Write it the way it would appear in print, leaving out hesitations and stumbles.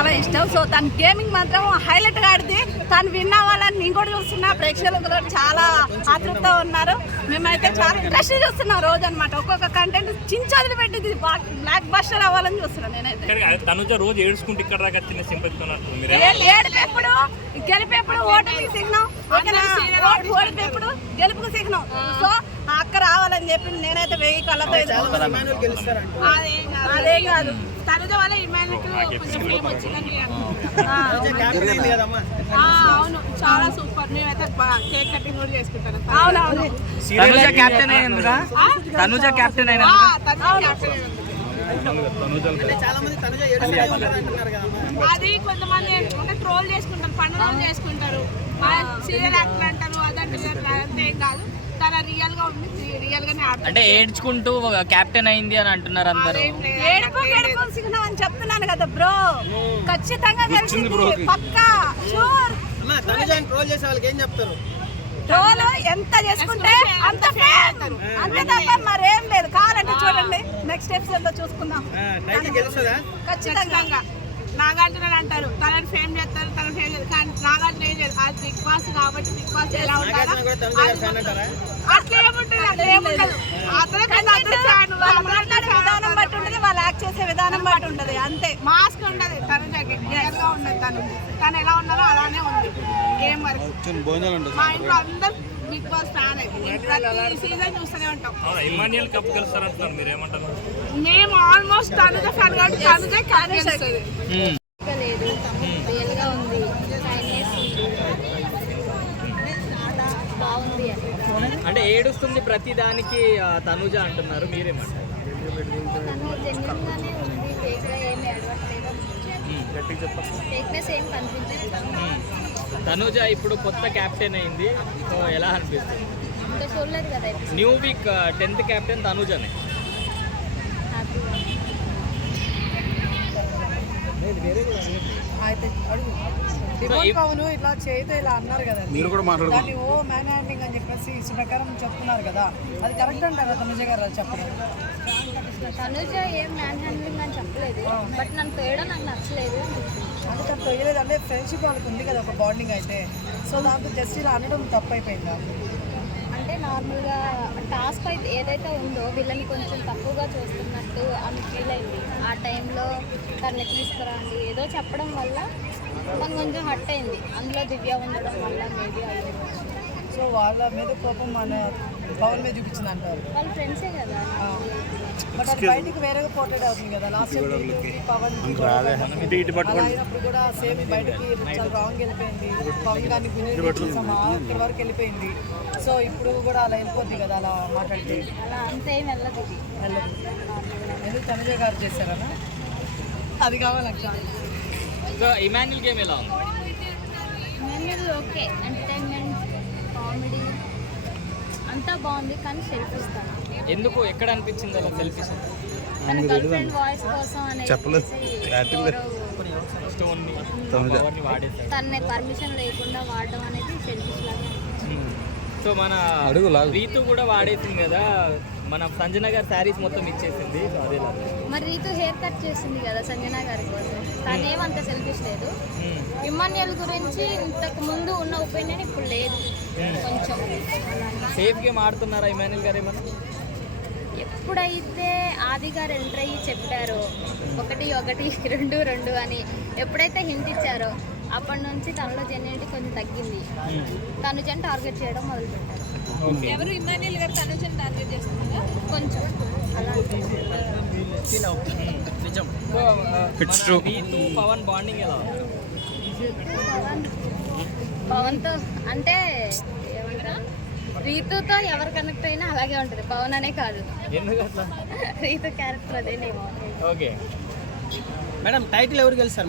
చాలా ఇష్టం. సో తన గేమింగ్ మాత్రం హైలైట్ గా ఆడితే తను విన్ అవ్వాలని నేను కూడా చూస్తున్నా. ప్రేక్షకులు కూడా చాలా ఆతృతగా ఉన్నారు. మేమైతే చాలా ఇంట్రెస్ట్ చూస్తున్నాం రోజు అనమాట. ఒక్కొక్క కంటెంట్ చించొదిలి పెట్టింది బ్లాక్ బస్టర్ అవ్వాలని చూస్తున్నాను నేనైతే. తనుజ రోజు ఏడుచుకుంటే ఇక్కడ దాకా వచ్చిన సింపతి ఏడిపెప్పుడు గెలిపేప్పుడు ఓటుకి సిగ్నం, ఓడిపోయేప్పుడు గెలుపుకు సిగ్నం. సో అక్క రావాలని చెప్పి నేనైతే 1000 కళ్ళతో అదే కాదు తనుజ వల్ల అవును చాలా సూపర్. మేమైతే కేక్ కటింగ్ కూడా చేసుకుంటాను. అవునవును తనుజ కెప్టెన్ అయినందుక తనుజ కెప్టెన్ అది కొంతమంది అంటే ట్రోల్ చేసుకుంటారు, పండుగలు చేసుకుంటారు, సీరియల్ యాక్టర్ అంటారు. అదంటే ఏం కాదు, తన రియల్ గా ఉంది, రియల్ గానే ఆడుతుంది. అంటే ఏడ్చుకుంటూ కెప్టెన్ అయింది అని అంటున్నారు అందరూ. సిగ్నం అని చెప్తున్నాను కదా బ్రో, ఖచ్చితంగా గెలిచింది పక్కా షూర్. ట్రోల్ చేసే వాళ్ళకి ఏం చెప్తారు? ట్రోల్ ఎంత చేసుకుంటే అంత అంతే తప్ప మరేం లేదు. కావాలంటే చూడండి, నెక్స్ట్ ఎపిసోడ్ లో చూసుకుందాం. ఖచ్చితంగా నాగార్జున అంటారు తనని ఫేమ్ చేస్తారు, తన ఫేమ్ చేస్తారు, కానీ నాగార్జున ఏం చేస్తారు. అది బిగ్ బాస్ కాబట్టి బిగ్ బాస్ ఎలా ఉండాలి అట్లేముంటుంది, అట్లేముండదు. విధానం బట్టి ఉంటుంది, వాళ్ళు యాక్ట్ చేసే విధానం బట్టి ఉంటుంది అంతే. మాస్క్ ఉండదు తనుజకి, రియల్గా ఉండదు. తను ఎలా ఉన్నారో అలానే ఉంది గేమ్ వరకు. మా ఇంట్లో అందరు బిగ్ బాస్ ఫ్యాన్ అయితే ప్రతి సీజన్ చూస్తూనే ఉంటాం. మేము ఆల్మోస్ట్ తనుజ ఫ్యాన్ కాబట్టి తనుజ క్యాప్టెన్. అంటే ఏడుస్తుంది ప్రతి దానికి తనుజ అంటున్నారు, మీరేమంటారు? తనుజ ఇప్పుడు కొత్త కెప్టెన్ అయింది, సో ఎలా అనిపిస్తుంది? న్యూ వీక్ 10th కెప్టెన్ తనుజనే. అవును ఇట్లా చేయతో ఇలా అన్నారు కదా, దాన్ని ఓ మ్యాన్ హ్యాండింగ్ అని చెప్పేసి ఇసు ప్రకారం చెప్తున్నారు కదా, అది కరెక్ట్ అంటారా తనుజ గారు చెప్పడం? తనుజ ఏం మ్యాన్ హ్యాండ్లింగ్ అని చెప్పలేదు, బట్ నన్ను తోయడం నాకు నచ్చలేదు. అంటే తను తొయ్యలేదు అంటే ఫ్రెండ్షిప్ వాళ్ళకి ఉంది కదా ఒక బాండింగ్ అయితే, సో దాంతో జస్ట్ ఇలా అనడం తప్పు అయిపోయిందా? అంటే నార్మల్గా టాస్క్ అయితే ఏదైతే ఉందో వీళ్ళని కొంచెం తక్కువగా చూస్తున్నట్టు ఆమె ఫీల్ అయింది. ఆ టైంలో తను నెక్కిస్తారా అండి ఏదో చెప్పడం వల్ల తను కొంచెం హర్ట్ అయింది. అందులో దివ్య ఉండడం వల్ల మేబీ అయ్యింది. సో వాళ్ళ మీద కోపం మన పవన్ మీద చూపించింది అంటారు. వాళ్ళ ఫ్రెండ్సే కదా, బట్ అది బయటికి వేరేగా పోర్ట్రేట్ అవుతుంది కదా. లాస్ట్ పవన్ అయినప్పుడు కూడా సేమ్ బయటకి చాలా రాంగ్ వెళ్ళిపోయింది. పవన్ గారిని అక్కడి వరకు వెళ్ళిపోయింది. సో ఇప్పుడు కూడా అలా వెళ్ళిపోద్ది కదా అలా మాట్లాడితే. అలా అంతేం వెళ్ళదు. ఎందుకు తనుజ గారు చేశారన్నా? అది కావాలి. ఇమాన్యుల్ గేమ్ ఎలా ఉంది? ఇమాన్యుల్ ఓకే, ఎంటర్టైన్మెంట్, కామెడీ అంతా బాగుంది, కానీ సెల్ఫిష్ తను. ఎందుకు ఎక్కడ అనిపించింది అలా సెల్ఫిష్? తన గర్ల్ ఫ్రెండ్ వాయిస్ కోసం తన పర్మిషన్ లేకుండా వాడడం అనేది సెల్ఫిష్ లాగా. సో మన రీతు కూడా వాడేసింది కదా, మన సంజన గారి శారీస్ మొత్తం ఇచ్చేసింది. సో అదే మరి రీతు హెయిర్ కట్ చేసింది కదా సంజన గారి కోసం, తనేమంత సెల్ఫిష్ లేదు. ఇమాన్యుల్ గురించి ఇంతకు ముందు ఉన్న ఒపీనియన్ ఇప్పుడు లేదు. కొంచెం సేఫ్ గేమ్ ఆడుతున్నారా ఇమాన్యుల్ గారు ఏమన్నా? ఎప్పుడైతే ఆది గారు ఎంటర్ అయ్యి చెప్పారో 1-1 2 అని ఎప్పుడైతే హింట్ ఇచ్చారో అప్పటి నుంచి తనలో జెన్యునిటీ కొంచెం తగ్గింది. తనుజని టార్గెట్ చేయడం మొదలుపెట్టారు. ఎవరు ఇమాన్యుల్ గారు తనుజని టార్గెట్ చేస్తున్నారా? కొంచెం అలా పవన్ బాండింగ్ ఎలా? పవన్తో అంటే రీతుతో ఎవరు కనెక్ట్ అయినా అలాగే ఉంటుంది. పవన్ అనే కాదు, రీతు క్యారెక్టర్ అదేనేమో. ఓకే మేడం, టైటిల్ ఎవరు గెలుస్తారు?